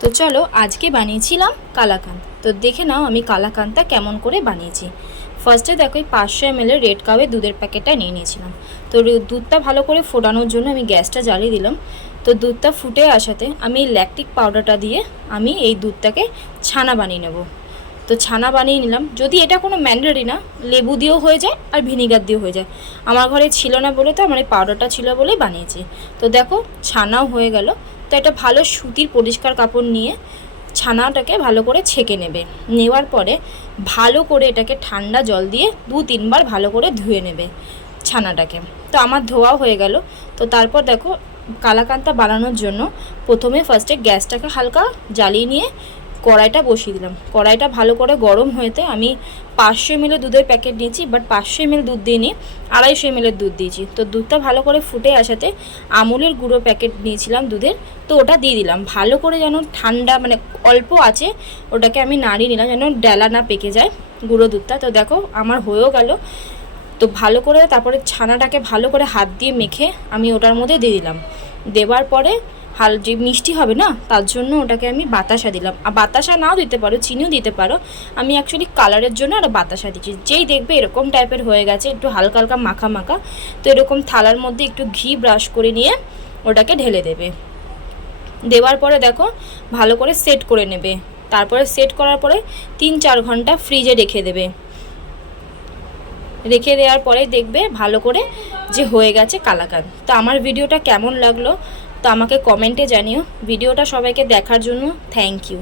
তো চলো, আজকে বানিয়েছিলাম কালাকান্দ তো দেখে নাও আমি কালাকান্দটা কেমন করে বানিয়েছি। ফার্স্টে দেখো, এই পাঁচশো এম এর রেড কাপে দুধের প্যাকেটটা নিয়ে নিয়েছিলাম। তো দুধটা ভালো করে ফোটানোর জন্য আমি গ্যাসটা জ্বালিয়ে দিলাম। তো দুধটা ফুটে আসাতে আমি ল্যাকটিক পাউডারটা দিয়ে আমি এই দুধটাকে ছানা বানিয়ে নেব। তো ছানা বানিয়ে নিলাম। যদি এটা কোনো ম্যান্ডারি না, লেবু দিয়েও হয়ে যায় আর ভিনিগার দিয়েও হয়ে যায়। আমার ঘরে ছিল না বলে তো, আমার এই পাউডারটা ছিল বলেই বানিয়েছি। তো দেখো, ছানাও হয়ে গেল। তো একটা ভালো সুতির পরিষ্কার কাপড় নিয়ে ছানাটাকে ভালো করে ছেঁকে নেবে। নেওয়ার পরে ভালো করে এটাকে ঠান্ডা জল দিয়ে দু তিনবার ভালো করে ধুয়ে নেবে ছানাটাকে। তো আমার ধোয়াও হয়ে গেল। তো তারপর দেখো, কালাকান্তা বানানোর জন্য প্রথমে ফার্স্টে গ্যাসটাকে হালকা জ্বালিয়ে নিয়ে কড়াইটা বসিয়ে দিলাম। কড়াইটা ভালো করে গরম হয়েতে আমি পাঁচশো এমএলের দুধের প্যাকেট নিয়েছি বাট পাঁচশো এমএল দুধ দিইনি আড়াইশো এমএলের দুধ দিয়েছি। তো দুধটা ভালো করে ফুটে আসাতে আমুলের গুঁড়ো প্যাকেট নিয়েছিলাম দুধের, তো ওটা দিয়ে দিলাম। ভালো করে যেন ঠান্ডা মানে অল্প আছে, ওটাকে আমি নাড়িয়ে নিলাম যেন ডেলা না পেকে যায় গুঁড়ো দুধটা। তো দেখো আমার হয়েও গেল। তো ভালো করে তারপরে ছানাটাকে ভালো করে হাত দিয়ে মেখে আমি ওটার মধ্যে দিয়ে দিলাম। দেওয়ার পরে হাল যে মিষ্টি হবে না, তার জন্য ওটাকে আমি বাতাসা দিলাম। আর বাতাসা নাও দিতে পারো, চিনিও দিতে পারো। আমি অ্যাকচুয়ালি কালারের জন্য আর বাতাসা দিচ্ছি। যেই দেখবে এরকম টাইপের হয়ে গেছে, একটু হালকা হালকা মাখা মাখা, তো এরকম থালার মধ্যে একটু ঘি ব্রাশ করে নিয়ে ওটাকে ঢেলে দেবে। দেওয়ার পরে দেখো, ভালো করে সেট করে নেবে। তারপরে সেট করার পরে তিন চার ঘণ্টা ফ্রিজে রেখে দেবে। রেখে দেওয়ার পরে দেখবে ভালো করে যে হয়ে গেছে কালাকান তো আমার ভিডিওটা কেমন লাগল? তো আমাকে কমেন্টে জানিও। ভিডিওটা সবাইকে দেখার জন্য থ্যাংক ইউ